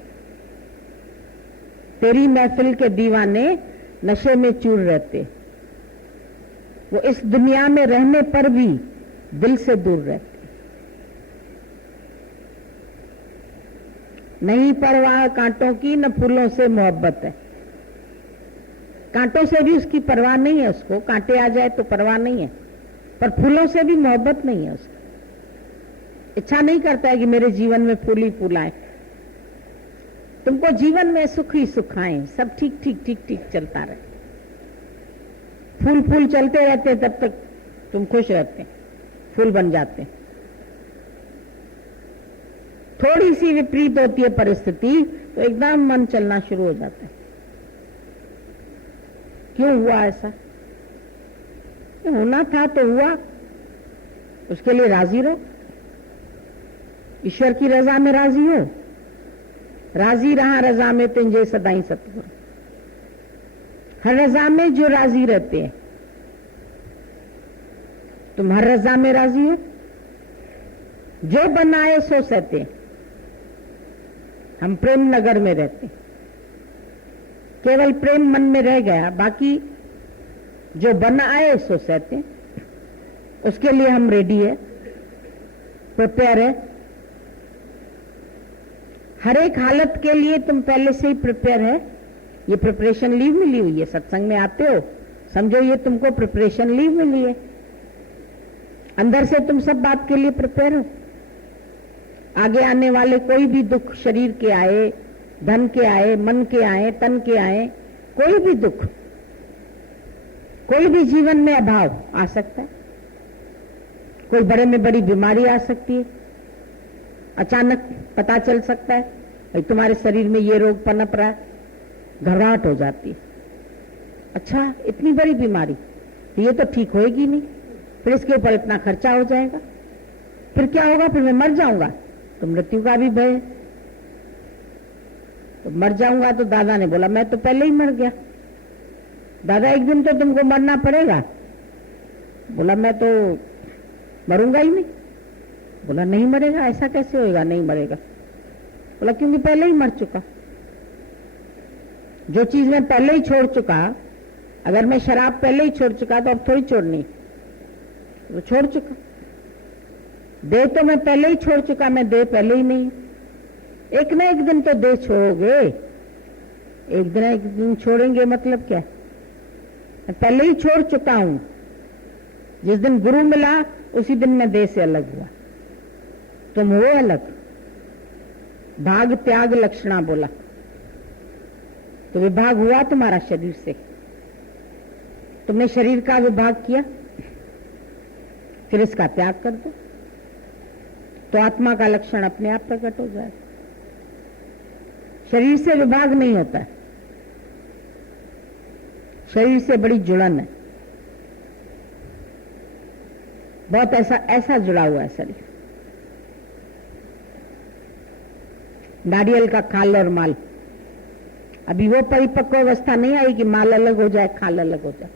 तेरी महफिल के दीवाने नशे में चूर रहते, वो इस दुनिया में रहने पर भी दिल से दूर रहते। नहीं परवाह कांटों की, न फूलों से मोहब्बत है। कांटों से भी उसकी परवाह नहीं है उसको, कांटे आ जाए तो परवाह नहीं है, पर फूलों से भी मोहब्बत नहीं है उसको। इच्छा नहीं करता है कि मेरे जीवन में फूल ही फूल आए। तुमको जीवन में सुख ही सुख आए, सब ठीक ठीक ठीक ठीक चलता रहे। फूल फूल चलते रहते, तब तक तुम खुश रहते, फूल बन जाते। थोड़ी सी विपरीत होती है परिस्थिति तो एकदम मन चलना शुरू हो जाता है। क्यों हुआ ऐसा? होना था तो हुआ, उसके लिए राजी रहो। ईश्वर की रजा में राजी हो, राजी रहा रजा में तुझे सदाई सतगुरु। हर रजा में जो राजी रहते हैं, तुम हर रजा में राजी हो। जो बनाए सो सहते। हम प्रेम नगर में रहते, केवल प्रेम मन में रह गया, बाकी जो बनाए सो सहते। उसके लिए हम रेडी है, प्रिपेयर है। हर एक हालत के लिए तुम पहले से ही प्रिपेयर है। ये प्रिपरेशन लीव मिली हुई है, सत्संग में आते हो, समझो ये तुमको प्रिपरेशन लीव मिली है। अंदर से तुम सब बात के लिए प्रिपेयर हो। आगे आने वाले कोई भी दुख, शरीर के आए, धन के आए, मन के आए, तन के आए, कोई भी दुख, कोई भी जीवन में अभाव आ सकता है, कोई बड़े में बड़ी बीमारी आ सकती है, अचानक पता चल सकता है भाई तुम्हारे शरीर में ये रोग पनप रहा है, घबराहट हो जाती है। अच्छा, इतनी बड़ी बीमारी, ये तो ठीक होएगी नहीं, फिर इसके ऊपर इतना खर्चा हो जाएगा, फिर क्या होगा, फिर मैं मर जाऊंगा, तो मृत्यु का भी भय। तो मर जाऊंगा, तो दादा ने बोला मैं तो पहले ही मर गया। दादा एक दिन तो तुमको मरना पड़ेगा। बोला मैं तो मरूंगा ही नहीं। बोला नहीं मरेगा, ऐसा कैसे होएगा नहीं मरेगा? बोला क्योंकि पहले ही मर चुका। जो चीज मैं पहले ही छोड़ चुका, अगर मैं शराब पहले ही छोड़ चुका तो अब थोड़ी छोड़नी, तो छोड़ चुका। देह तो मैं पहले ही छोड़ चुका, मैं देह पहले ही नहीं। एक ना एक दिन तो देह छोड़ोगे, एक दिन छोड़ेंगे मतलब क्या? मैं पहले ही छोड़ चुका हूं। जिस दिन गुरु मिला उसी दिन मैं देह से अलग हुआ। तुम हो अलग। भाग त्याग लक्षणा बोला, तो विभाग हुआ तुम्हारा शरीर से। तुमने शरीर का विभाग किया, फिर इसका त्याग कर दो, तो आत्मा का लक्षण अपने आप प्रकट हो जाए। शरीर से विभाग नहीं होता है, शरीर से बड़ी जुड़न है, बहुत ऐसा जुड़ा हुआ है शरीर। नारियल का खाल और माल, अभी वो परिपक्व अवस्था नहीं आई कि माल अलग हो जाए, खाल अलग हो जाए।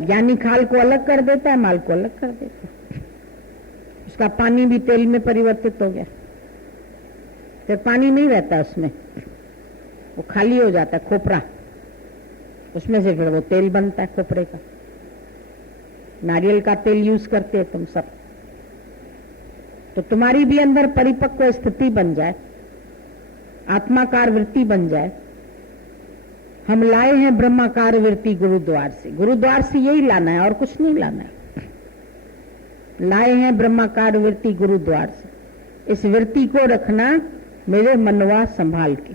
ज्ञानी खाल को अलग कर देता है, माल को अलग कर देता है। उसका पानी भी तेल में परिवर्तित हो गया, फिर पानी नहीं रहता उसमें, वो खाली हो जाता है खोपरा, उसमें से फिर वो तेल बनता है खोपरे का। नारियल का तेल यूज करते हैं तुम सब। तो तुम्हारी भी अंदर परिपक्व स्थिति बन जाए, आत्माकार वृत्ति बन जाए। हम लाए हैं ब्रह्माकार वृत्ति गुरुद्वार से। गुरुद्वार से यही लाना है और कुछ नहीं लाना है। लाए हैं ब्रह्माकार वृत्ति गुरुद्वार से। इस वृत्ति को रखना मेरे मनवा संभाल के।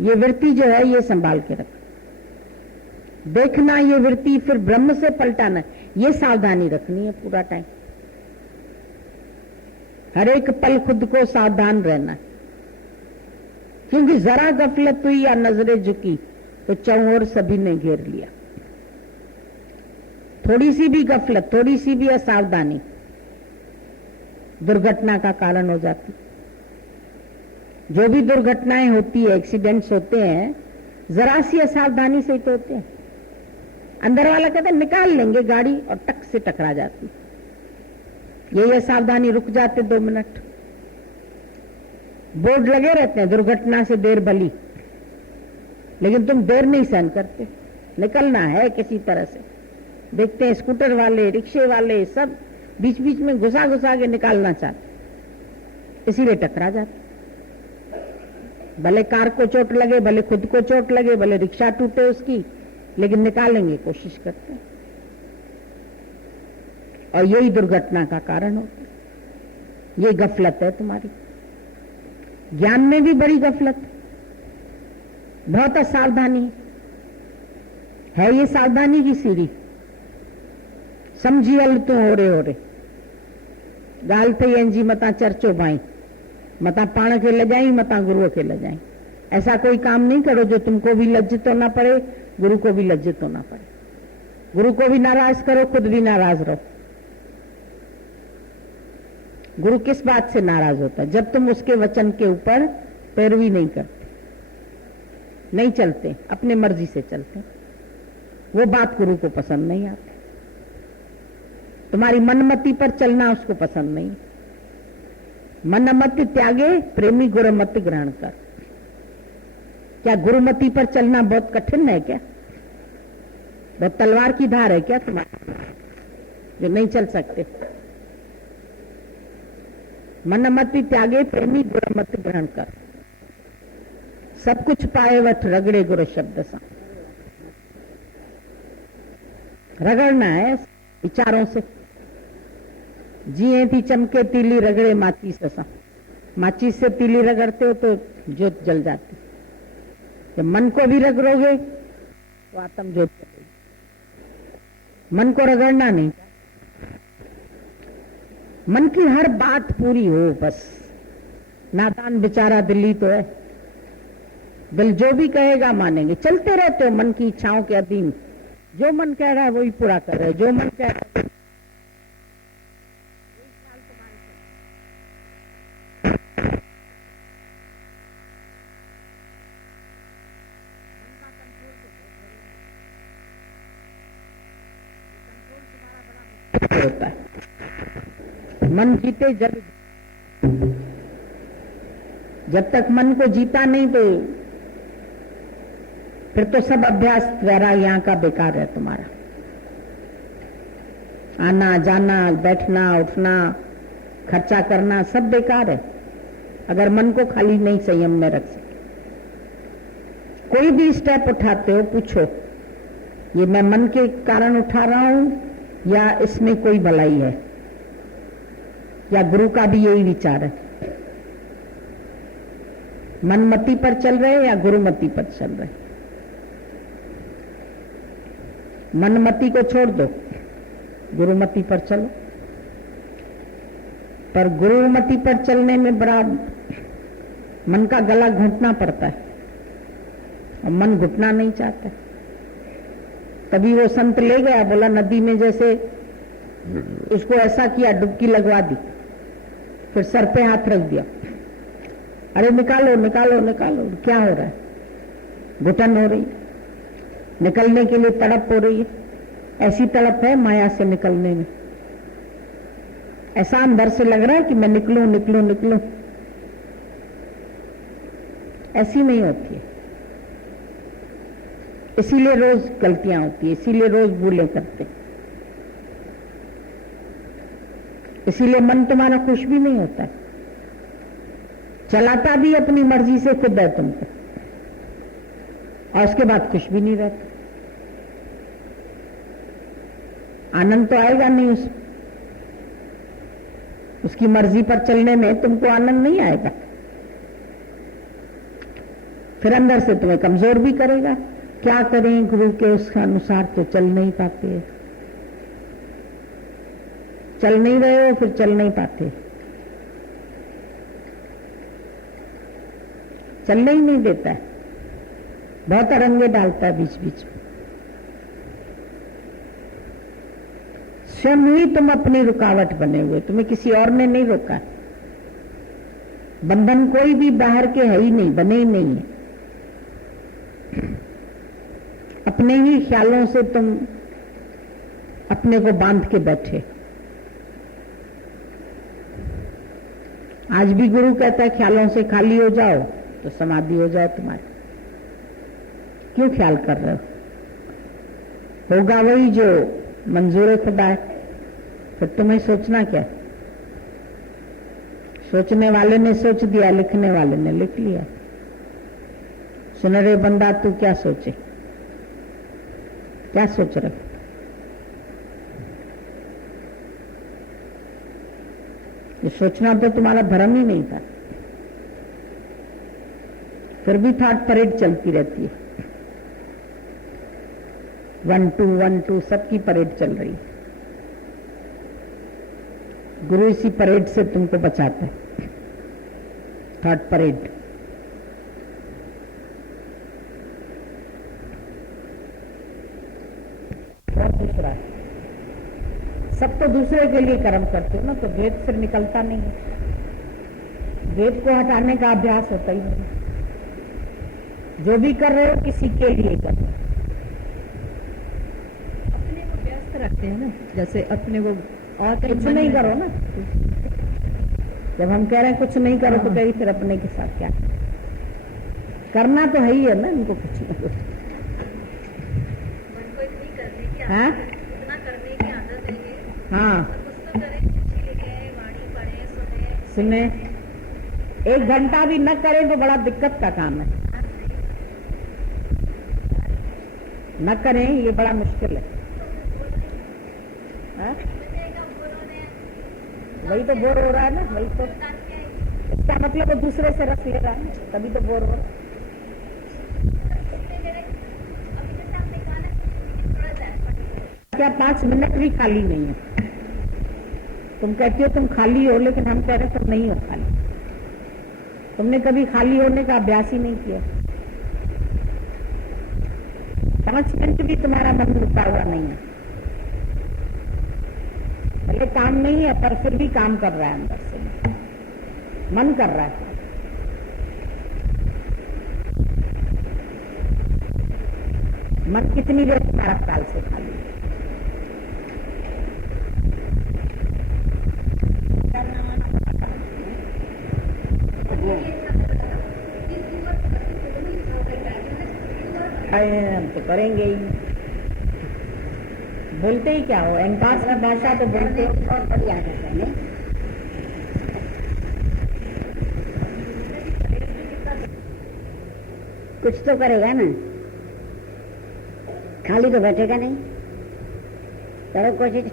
ये वृत्ति जो है ये संभाल के रखना, देखना ये वृत्ति फिर ब्रह्म से पलटाना, ये सावधानी रखनी है पूरा टाइम। हर एक पल खुद को सावधान रहना है, क्योंकि जरा गफलत हुई या नजरें झुकी तो चौओर सभी ने घेर लिया। थोड़ी सी भी गफलत, थोड़ी सी भी असावधानी दुर्घटना का कारण हो जाती। जो भी दुर्घटनाएं होती है, एक्सीडेंट्स होते हैं, जरा सी असावधानी से ही तो होते हैं। अंदर वाला कहते हैं निकाल लेंगे गाड़ी, और टक से टकरा जाती। यही असावधानी, रुक जाते 2 मिनट। बोर्ड लगे रहते हैं दुर्घटना से देर भली, लेकिन तुम देर नहीं सहन करते, निकलना है किसी तरह से। देखते हैं स्कूटर वाले, रिक्शे वाले सब बीच बीच में घुसा घुसा के निकालना चाहते, इसीलिए टकरा जाते। भले कार को चोट लगे, भले खुद को चोट लगे, भले रिक्शा टूटे उसकी, लेकिन निकालेंगे, कोशिश करते हैं। और यही दुर्घटना का कारण होता है। ये गफलत है तुम्हारी। ज्ञान में भी बड़ी गफलत है, बहुत असावधानी है। ये सावधानी की सीढ़ी। समझी अल तू हो रे गाल थे एंजी मता चर्चो भाई, मता पाण के ले जाई, मता गुरु के ले जाई। ऐसा कोई काम नहीं करो जो तुमको भी लज्जित होना पड़े, गुरु को भी लज्जित होना पड़े। गुरु को भी नाराज करो, खुद भी नाराज रहो। गुरु किस बात से नाराज होता है? जब तुम उसके वचन के ऊपर पैरवी नहीं करते, नहीं चलते, अपने मर्जी से चलते, वो बात गुरु को पसंद नहीं आती। तुम्हारी मनमति पर चलना उसको पसंद नहीं। मनमति त्यागे प्रेमी गुरुमति ग्रहण कर। क्या गुरुमति पर चलना बहुत कठिन है क्या? बहुत तलवार की धार है क्या तुम्हारी जो नहीं चल सकते? मनमति त्यागे प्रेमी गुरुमति ग्रहण कर। सब कुछ पाएवठ रगड़े गुरु शब्द सा। रगड़ना है विचारों से। जिए थी चमके तीली रगड़े माचिस सा। माचिस से तीली रगड़ते हो तो ज्योत जल जाती। जब मन को भी रगड़ोगे तो आत्म ज्योत जलेगी। मन को रगड़ना नहीं, मन की हर बात पूरी हो बस। नादान बेचारा दिल्ली तो है, दिल जो भी कहेगा मानेंगे। चलते रहते हो मन की इच्छाओं के अधीन, जो मन कह रहा है वही पूरा कर रहे, जो मन कह रहा है होता है। मन जीते जब तक मन को जीता नहीं तो फिर तो सब अभ्यास वैराग यहाँ का बेकार है तुम्हारा। आना जाना, बैठना उठना, खर्चा करना सब बेकार है अगर मन को खाली नहीं संयम में रख सके। कोई भी स्टेप उठाते हो पूछो, ये मैं मन के कारण उठा रहा हूं या इसमें कोई भलाई है, या गुरु का भी यही विचार है, मनमति पर चल रहे या गुरुमति पर चल रहे। मनमति को छोड़ दो, गुरुमति पर चलो। पर गुरुमति पर चलने में बड़ा मन का गला घुटना पड़ता है और मन घुटना नहीं चाहता। तभी वो संत ले गया, बोला नदी में जैसे उसको ऐसा किया, डुबकी लगवा दी, फिर सर पे हाथ रख दिया, अरे निकालो निकालो निकालो। क्या हो रहा है? घुटन हो रही, निकलने के लिए तड़प हो रही है। ऐसी तड़प है माया से निकलने में, ऐसा अंदर से लग रहा है कि मैं निकलूं निकलूं निकलूं। ऐसी नहीं होती है, इसीलिए रोज गलतियां होती है, इसीलिए रोज भूलें करते, इसीलिए मन तुम्हारा खुश भी नहीं होता है। चलाता भी अपनी मर्जी से खुद है तुमको, और उसके बाद खुश भी नहीं रहता। आनंद तो आएगा नहीं, उसकी मर्जी पर चलने में तुमको आनंद नहीं आएगा। फिर अंदर से तुम्हें कमजोर भी करेगा। क्या करें, गुरु के उसके अनुसार तो चल नहीं पाते, चल नहीं रहे हो, फिर चल नहीं पाते, चलने ही नहीं देता है, बहुत अरंगे डालता है बीच बीच में। स्वयं ही तुम अपनी रुकावट बने हुए, तुम्हें किसी और ने नहीं रोका है। बंधन कोई भी बाहर के है ही नहीं, बने ही नहीं है। अपने ही ख्यालों से तुम अपने को बांध के बैठे। आज भी गुरु कहता है ख्यालों से खाली हो जाओ तो समाधि हो जाए तुम्हारी। क्यों ख्याल कर रहे हो? होगा वही जो मंजूर खुदा है, फिर तुम्हें सोचना क्या? सोचने वाले ने सोच दिया, लिखने वाले ने लिख लिया। सुन रे बंदा तू क्या सोचे, क्या सोच रहे? ये सोचना तो तुम्हारा धर्म ही नहीं था, फिर भी थाट परेड चलती रहती है। 1 2 1 2 सबकी परेड चल रही है। गुरु इसी परेड से तुमको बचाता है, थर्ड परेड। और दूसरा, सब तो दूसरे के लिए कर्म करते हो ना, तो वेद से निकलता नहीं है। वेद को हटाने का अभ्यास होता ही नहीं। जो भी कर रहे हो किसी के लिए कर रहे हो। अपने को व्यस्त रखते हैं ना, जैसे अपने को और कुछ नहीं करो ना। जब हम कह रहे हैं कुछ नहीं करो तो कहीं फिर अपने के साथ क्या करना तो है ही है ना, इनको कुछ नहीं करो। मन को इतनी करने की हाँ? इतना करने की आदत है ये। हाँ, कुछ तो करें, चिट्ठी लिखें, वाणी पढ़ें, सुने। 1 घंटा भी न करें तो बड़ा दिक्कत का काम है। न करें ये बड़ा मुश्किल है। हाँ? वही तो बोर हो रहा है ना, वही तो इसका मतलब वो दूसरे से रस ले रहा है, तभी तो बोर हो रहा है। क्या 5 मिनट भी खाली नहीं है। तुम कहती हो तुम खाली हो, लेकिन हम कह रहे तुम नहीं हो खाली। तुमने कभी खाली होने का अभ्यास ही नहीं किया। 5 मिनट भी तुम्हारा मन रुका हुआ नहीं है। भले काम नहीं है पर फिर भी काम कर रहा है, अंदर से मन कर रहा है। मन कितनी देर तुम्हारा काल से खाली है? हम तो करेंगे ही, बोलते ही क्या हो, एहंकार की भाषा तो बोलते हो और बढ़िया है। कुछ तो करेगा ना, खाली तो बैठेगा नहीं। करो कोशिश,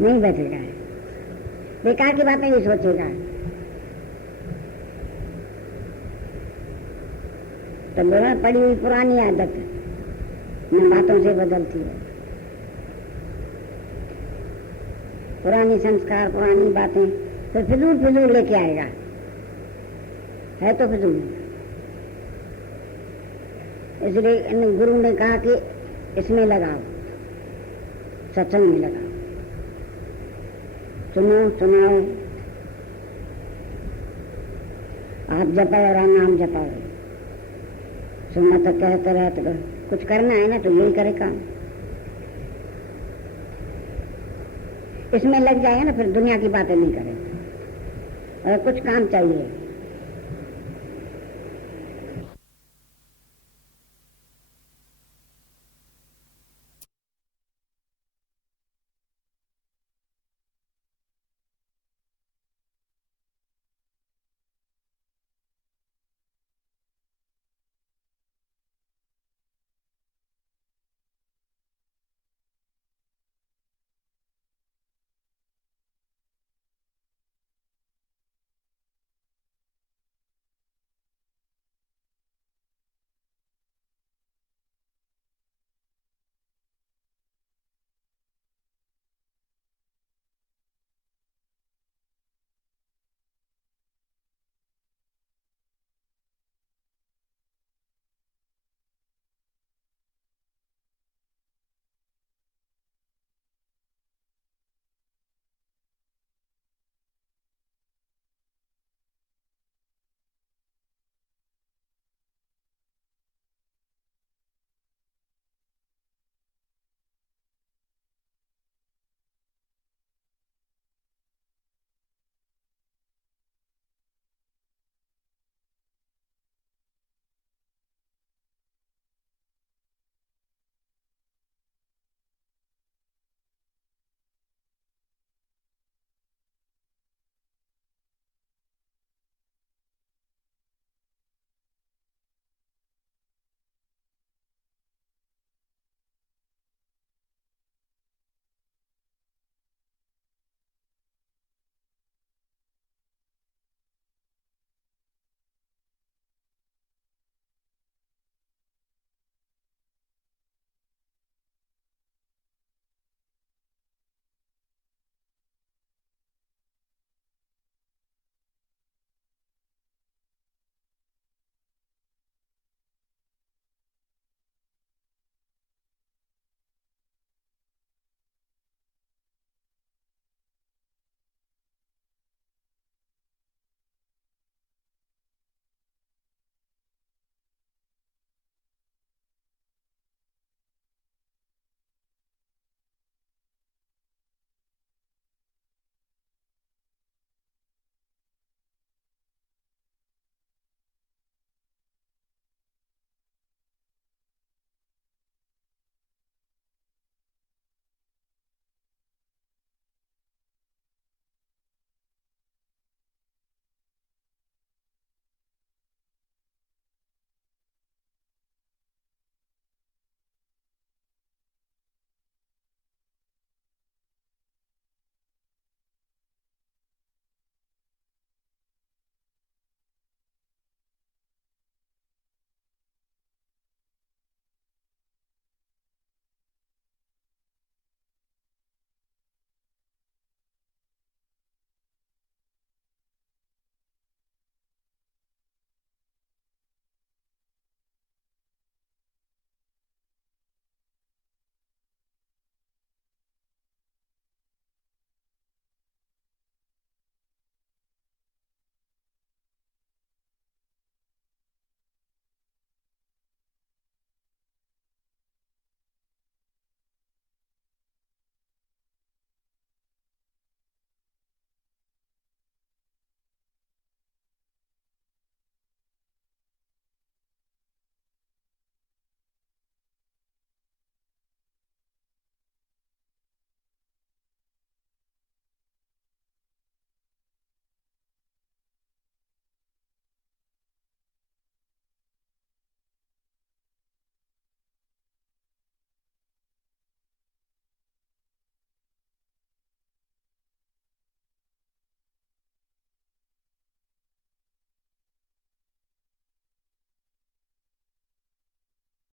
नहीं बैठेगा, बेकार की बातें नहीं सोचेगा। तो बोला पड़ी हुई पुरानी आदत न बातों से बदलती है। पुरानी संस्कार, पुरानी बातें तो फिजूल फिजूल लेके आएगा, है तो फिजूल। इसलिए गुरु ने कहा कि इसमें लगाओ, सत्संग में लगाओ, सुनो सुनाओ, आप जपाओ और नाम जपाओ। सुनना तो कहते रहे तो कुछ करना है ना, तो यही करे काम। इसमें लग जाएगा ना, फिर दुनिया की बातें नहीं करे। और कुछ काम चाहिए,